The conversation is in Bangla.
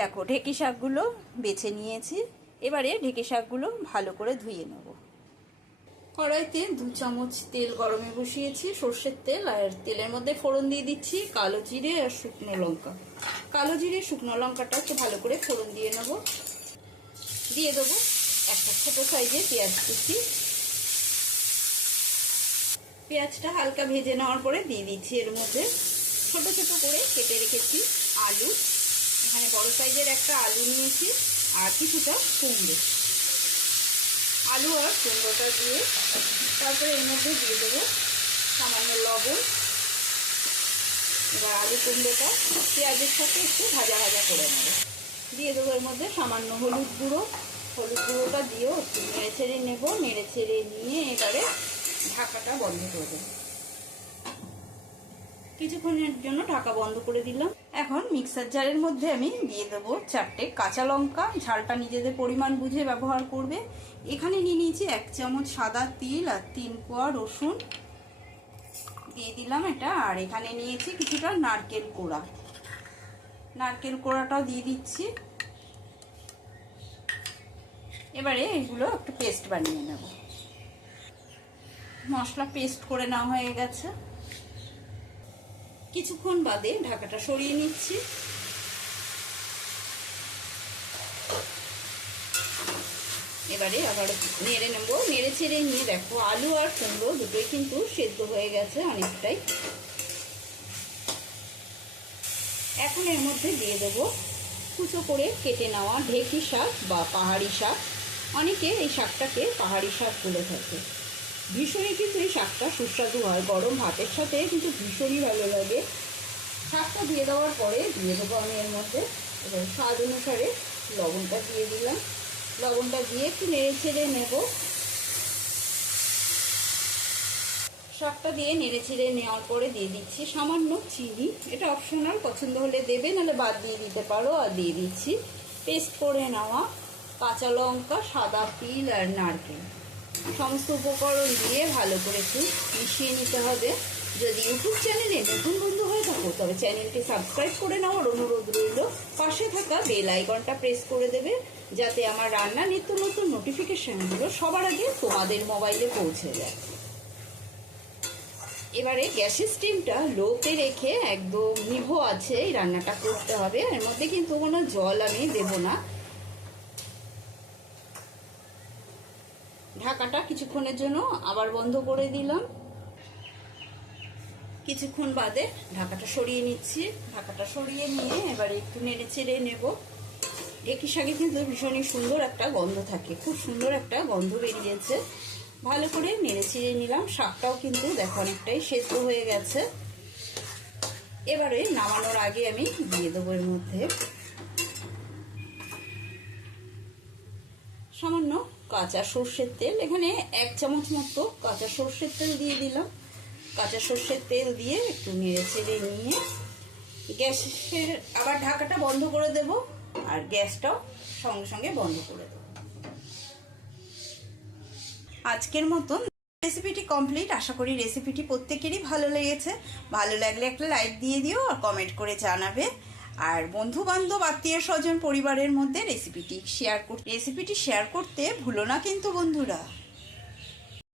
দেখো, ঢেঁকি শাকগুলো বেছে নিয়েছি। এবারে ঢেঁকি শাকগুলো ভালো করে ধুয়ে নেব। কড়াইতে দু চামচ তেল গরমে বসিয়েছি, সর্ষের তেল, আর তেলের মধ্যে ফোড়ন দিয়ে দিচ্ছি কালো জিরে আর শুকনো লঙ্কা। কালো জিরে, শুকনো লঙ্কাটা একটু ভালো করে ফোড়ন দিয়ে নেব। দিয়ে দেবো একটা ছোটো সাইজে পেঁয়াজ কুচি। পেঁয়াজটা হালকা ভেজে নেওয়ার পরে দিয়ে দিচ্ছি এর মধ্যে। ছোট ছোট করে কেটে রেখেছি। বড় সাইজের একটা আলু নিয়েছি আর কিছুটা কুমড়ো। আলু আর কুমড়োটা দিয়ে তারপরে এর মধ্যে দিয়ে দেবো সামান্য লবণ। এবার আলু কুমড়োটা পেঁয়াজের সাথে একটু ভাজা ভাজা করে নেব। দিয়ে দেবো এর মধ্যে সামান্য হলুদ গুঁড়ো। হলুদ গুঁড়োটা দিয়েও একটু নেড়ে ছেড়ে নেব। নেড়ে ছেড়ে নিয়ে এবারে ঢাকাটা বন্ধ করে দেবো। কিছুক্ষণের জন্য ঢাকা বন্ধ করে দিলাম। এখন মিক্সার জারের মধ্যে আমি দিয়ে দেবো চারটে কাঁচা লঙ্কা। ঝালটা নিজেদের পরিমাণ বুঝে ব্যবহার করবে। এখানে নিয়ে নিয়েছি এক চামচ সাদা তিল আর তিন কোয়া রসুন। দিয়ে দিলাম এটা। আর এখানে নিয়েছি কিছুটা নারকেল কোড়া। নারকেল কোড়াটাও দিয়ে দিচ্ছি। এবারে এগুলো একটু পেস্ট বানিয়ে নেব। মশলা পেস্ট করে নেওয়া হয়ে গেছে। কিছুক্ষণ বাদে ঢাকাটা সরিয়ে নিচ্ছি। এবারে আবার নেড়ে নেব। নেড়ে ছেড়ে নিয়ে দেখো, আলু আর কুমড়ো দুটোই কিন্তু সেদ্ধ হয়ে গেছে অনেকটাই। এখন এর মধ্যে দিয়ে দেবো কুচো করে কেটে নেওয়া ঢেকি শাক বা পাহাড়ি শাক। অনেকে এই শাকটাকে পাহাড়ি শাক বলে থাকে ভীষণই কিন্তু এই শাকটা সুস্বাদু হয়, গরম ভাতের সাথে কিন্তু ভীষণই ভালো লাগে। শাকটা দিয়ে দেওয়ার পরে দিয়ে দেবো আমি এর মধ্যে। এবার স্বাদ অনুসারে লবণটা দিয়ে দিলাম। লবণটা দিয়ে একটু নেড়ে ছেড়ে নেব। শাকটা দিয়ে নেড়ে ছেড়ে নেওয়ার পরে দিয়ে দিচ্ছি সামান্য চিনি। এটা অপশনাল, পছন্দ হলে দেবে, নাহলে বাদ দিয়ে দিতে পারো। আর দিয়ে দিচ্ছি পেস্ট করে নেওয়া কাঁচা লঙ্কা, সাদা তিল আর নারকেল। সমস্ত উপকরণ দিয়ে ভালো করে একটু মিশিয়ে নিতে হবে। যদি ইউটিউব চ্যানেলে নতুন বন্ধু হয়ে থাকো, তবে চ্যানেলটি সাবস্ক্রাইব করে নেওয়ার অনুরোধ রইল, পাশে থাকা বেল আইকনটা প্রেস করে দেবে, যাতে আমার রান্না নিত্য নতুন নোটিফিকেশনগুলো সবার আগে তোমাদের মোবাইলে পৌঁছে যায়। এবারে গ্যাসের স্টিমটা লোতে রেখে একদম নিভো আছে এই রান্নাটা করতে হবে। এর মধ্যে কিন্তু কোনো জল আমি দেবো না। ঢাকাটা কিছুক্ষণের জন্য আবার বন্ধ করে দিলাম। কিছুক্ষণ বাদে ঢাকাটা সরিয়ে নিচ্ছি। ঢাকাটা সরিয়ে নিয়ে এবারে একটু নেড়ে চেড়ে নেব। একই শাকে কিন্তু ভীষণই সুন্দর একটা গন্ধ থাকে। খুব সুন্দর একটা গন্ধ বেরিয়েছে। ভালো করে নেড়ে চেড়ে নিলাম। শাকটাও কিন্তু দেখো অনেকটাই সেদ্ধ হয়ে গেছে। এবারে নামানোর আগে আমি দিয়ে দেবো এর মধ্যে সামান্য কাঁচা সর্ষের তেল। এখানে এক চামচ মতো কাঁচা সর্ষের তেল দিয়ে দিলাম। কাঁচা সর্ষের তেল দিয়ে একটু নেড়ে ছেড়ে নিয়ে গ্যাসের আবার ঢাকাটা বন্ধ করে দেব আর গ্যাসটাও সঙ্গে সঙ্গে বন্ধ করে দেব। আজকের মতন রেসিপিটি কমপ্লিট। আশা করি রেসিপিটি প্রত্যেকেরই ভালো লেগেছে। ভালো লাগলে একটা লাইক দিয়ে দিও আর কমেন্ট করে জানাবে। আর বন্ধু বান্ধব আত্মীয় স্বজন, পরিবারের মধ্যে রেসিপিটি শেয়ার রেসিপিটি শেয়ার করতে ভুলো না কিন্তু বন্ধুরা।